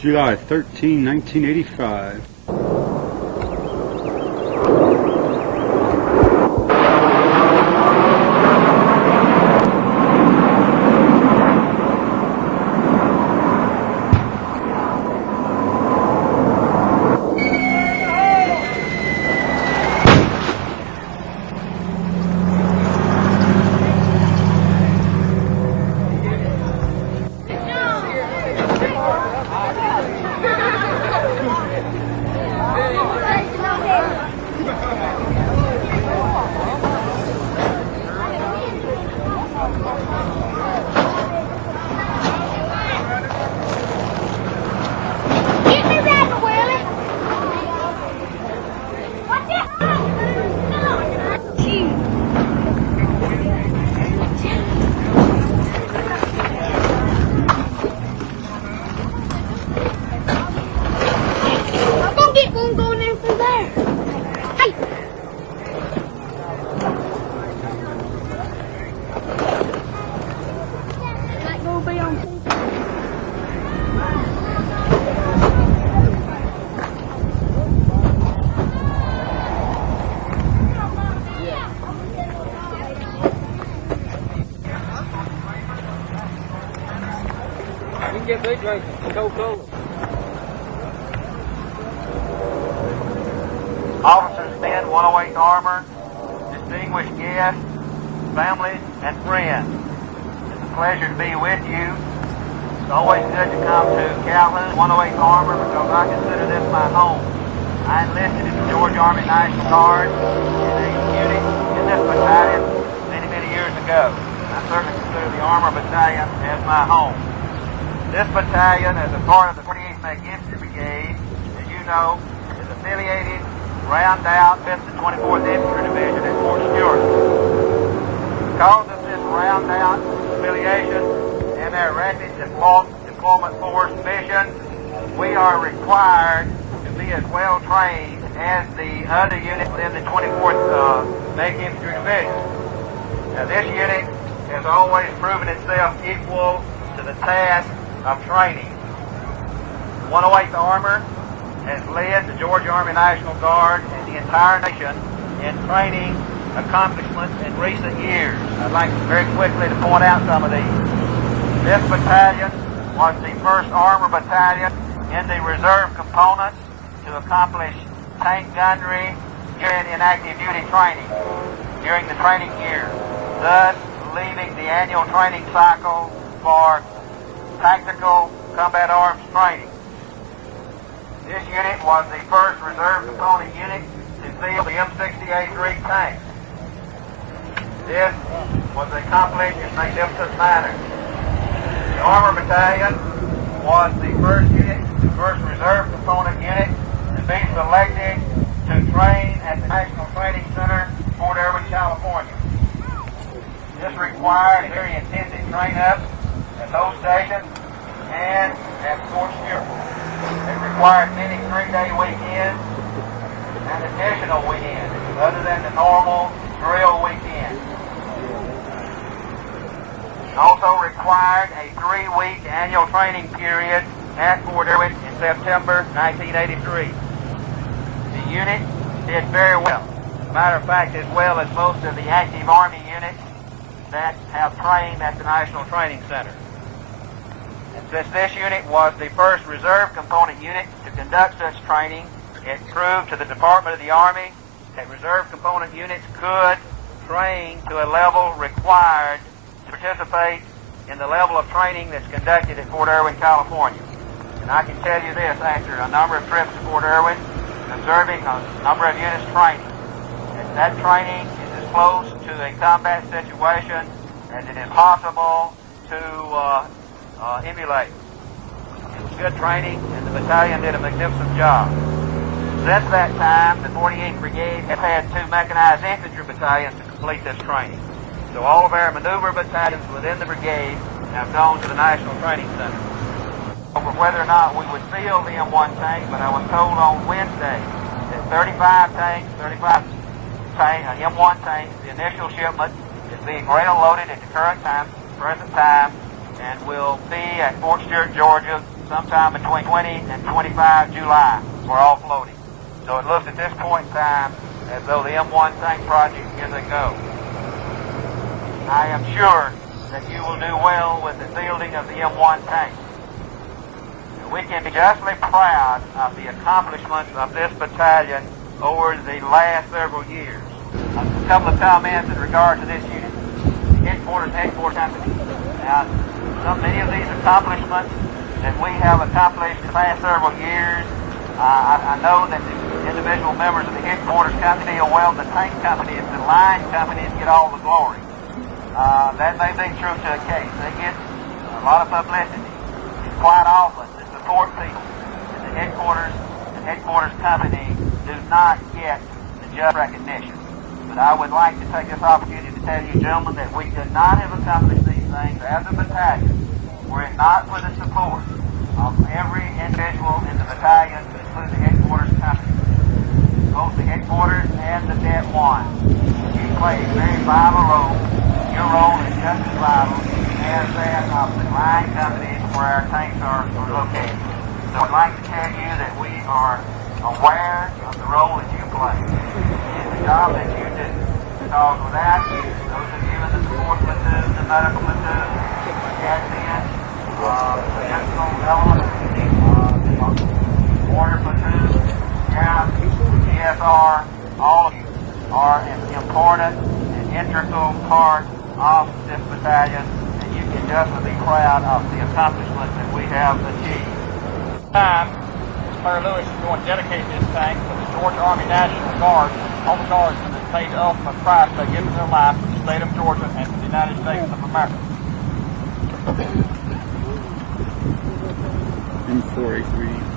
July 13, 1985. You can get me drinking Coca-Cola. Officers Ben 108th Armor, distinguished guests, families, and friends. It's a pleasure to be with you. It's always good to come to Calhoun 108th Armor because I consider this my home. I enlisted in the Georgia Army National Guard in a unit in this battalion many years ago. I certainly consider the Armor Battalion as my home. This battalion, as a part of the 48th McIntyre Brigade, as you know, is affiliated, round out with the 24th Infantry Division at Fort Stewart. Because of this round out affiliation and their rapid deployment force mission, we are required to be as well trained as the other units within the 24th McIntyre Division. Now this unit has always proven itself equal to the task of training. 108th Armor has led the Georgia Army National Guard and the entire nation in training accomplishments in recent years. I'd like very quickly to point out some of these. This battalion was the first Armor Battalion in the reserve components to accomplish tank gunnery in active duty training during the training year, thus leaving the annual training cycle for tactical combat arms training. This unit was the first reserve component unit to field the M60A3 tank. This was accomplished in magnificent manner. The Armor Battalion was the first reserve component unit to be selected to train at the National Training Center, Fort Irwin, California. This required very intensive train-ups at those stations and at Fort Stewart. It required many three-day weekends and additional weekends other than the normal drill weekend. It also required a 3-week annual training period at Fort Irwin in September 1983. The unit did very well. As a matter of fact, as well as most of the active Army units that have trained at the National Training Center. And since this unit was the first reserve component unit to conduct such training, it proved to the Department of the Army that reserve component units could train to a level required to participate in the level of training that's conducted at Fort Irwin, California. And I can tell you this, after a number of trips to Fort Irwin, and observing a number of units training, that training is as close to a combat situation as it is possible to emulate. It was good training, and the battalion did a magnificent job. Since that time, the 48th Brigade has had 2 mechanized infantry battalions to complete this training. So all of our maneuver battalions within the brigade have gone to the National Training Center. Over whether or not we would field the M1 tank, but I was told on Wednesday that 35 M1 tanks, the initial shipment, is being rail loaded at the present time, and will be at Fort Stewart, Georgia sometime between 20 and 25 July for offloading. So it looks at this point in time as though the M1 tank project is a go. I am sure that you will do well with the fielding of the M1 tank. We can be justly proud of the accomplishments of this battalion over the last several years. A couple of comments in regard to this unit. The headquarters company. Now, many of these accomplishments that we have accomplished in the past several years, I know that the individual members of the headquarters company or well, the tank companies, the line companies get all the glory. That may be true to a case. They get a lot of publicity. Quite often, the support people in the headquarters company do not get the just recognition. But I would like to take this opportunity to tell you, gentlemen, that we could not have accomplished these things as a battalion were it not for the support of every individual in the battalion, including the headquarters company. Both the headquarters and the Det 1. You play a very vital role. Your role is just as vital as that of the line companies where our tanks are located. So I'd like to tell you that we are aware of the role that you play and the job that you do. Because without you, those of you in the support platoon, the medical platoon, the admin, the technical element, the water platoon, GSR, all of you are an important and integral part of this battalion, and you can justly be proud of the accomplishments that we have achieved. Claire Lewis is going to dedicate this tank to the Georgia Army National Guard, all the guardsmen that paid the ultimate price by giving their life to the state of Georgia and to the United States of America. M4A3.